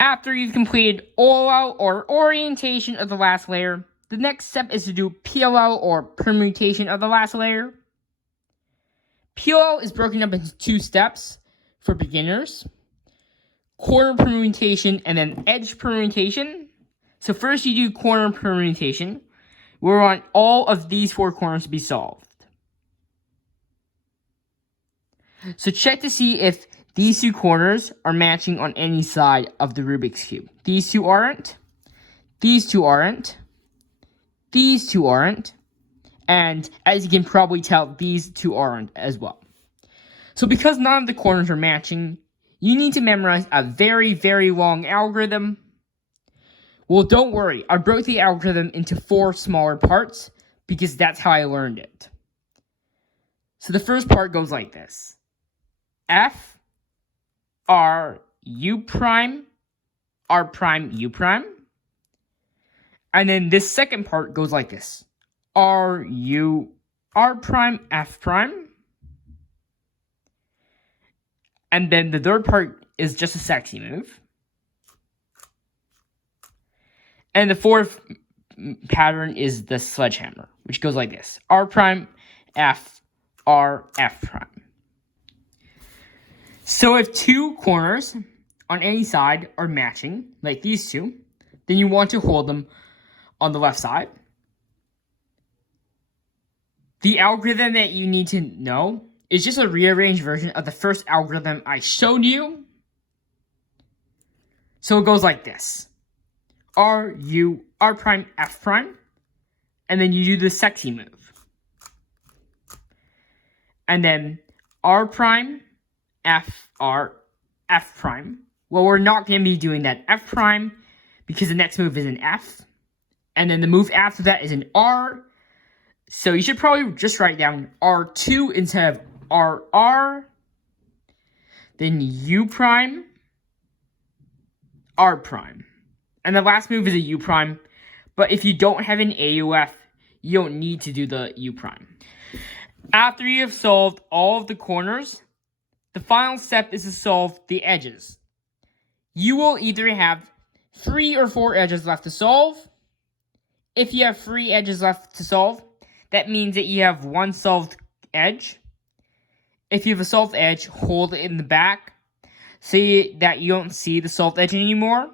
After you've completed OLL or orientation of the last layer, the next step is to do PLL or permutation of the last layer. PLL is broken up into 2 steps for beginners: corner permutation and then edge permutation. So first you do corner permutation. We want all of these 4 corners to be solved. So check to see if these 2 corners are matching on any side of the Rubik's Cube. These 2 aren't. These 2 aren't. These 2 aren't. And as you can probably tell, these 2 aren't as well. So because none of the corners are matching, you need to memorize a very, very long algorithm. Well, don't worry. I broke the algorithm into 4 smaller parts because that's how I learned it. So the first part goes like this: F, R, U prime, R prime, U prime. And then this second part goes like this: R, U, R prime, F prime. And then the third part is just a sexy move. And the fourth pattern is the sledgehammer, which goes like this: R prime, F, R, F prime. So if 2 corners on any side are matching, like these 2, then you want to hold them on the left side. The algorithm that you need to know is just a rearranged version of the first algorithm I showed you. So it goes like this: R, U, R prime, F prime. And then you do the sexy move. And then R prime, F, R, F prime. Well, we're not going to be doing that F prime because the next move is an F. And then the move after that is an R. So you should probably just write down R2 instead of RR. Then U prime, R prime. And the last move is a U prime. But if you don't have an AUF, you don't need to do the U prime. After you have solved all of the corners, the final step is to solve the edges. You will either have 3 or 4 edges left to solve. If you have 3 edges left to solve, that means that you have 1 solved edge. If you have a solved edge, hold it in the back so that you don't see the solved edge anymore.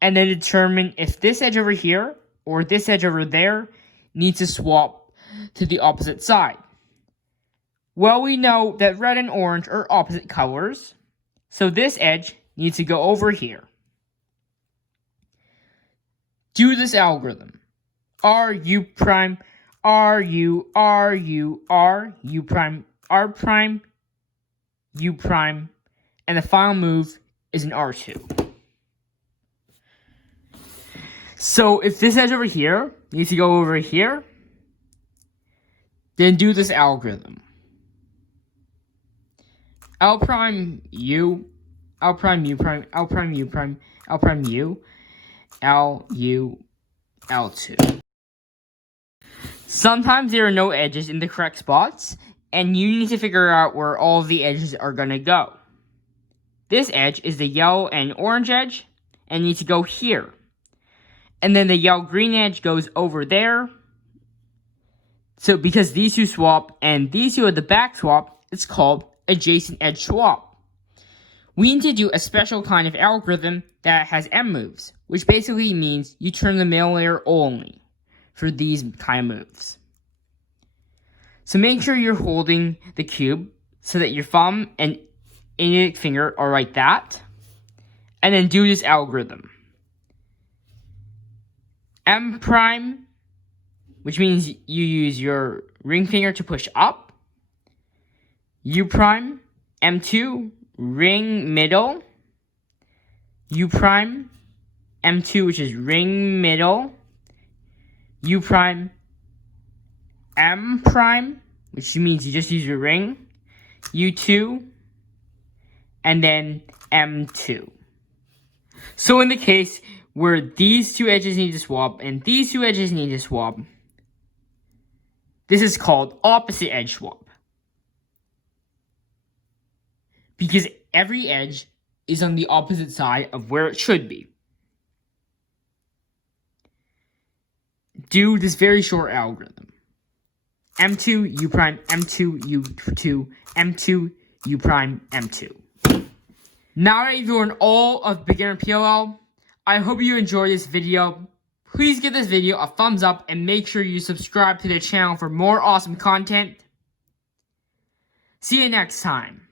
And then determine if this edge over here or this edge over there needs to swap to the opposite side. Well, we know that red and orange are opposite colors, so this edge needs to go over here. Do this algorithm: R, U prime, R, U, R, U, R, U prime, R prime, U prime, and the final move is an R2. So if this edge over here needs to go over here, then do this algorithm: L prime U, L prime U prime, L prime U prime, L prime U, L U, L2. Sometimes there are no edges in the correct spots, and you need to figure out where all of the edges are going to go. This edge is the yellow and orange edge, and needs to go here. And then the yellow-green edge goes over there. So because these 2 swap and these 2 at the back swap, it's called adjacent edge swap. We need to do a special kind of algorithm that has M moves, which basically means you turn the middle layer only for these kind of moves. So make sure you're holding the cube so that your thumb and index finger are like that. And then do this algorithm: M prime, which means you use your ring finger to push up. U prime, M2, ring middle. U prime, M2, which is ring middle. U prime, M prime, which means you just use your ring. U2, and then M2. So in the case where these 2 edges need to swap and these 2 edges need to swap, this is called opposite edge swap. Because every edge is on the opposite side of where it should be. Do this very short algorithm. M2, U prime, M2, U2, M2, U prime, M2. Now that you've learned all of beginner PLL, I hope you enjoyed this video. Please give this video a thumbs up and make sure you subscribe to the channel for more awesome content. See you next time.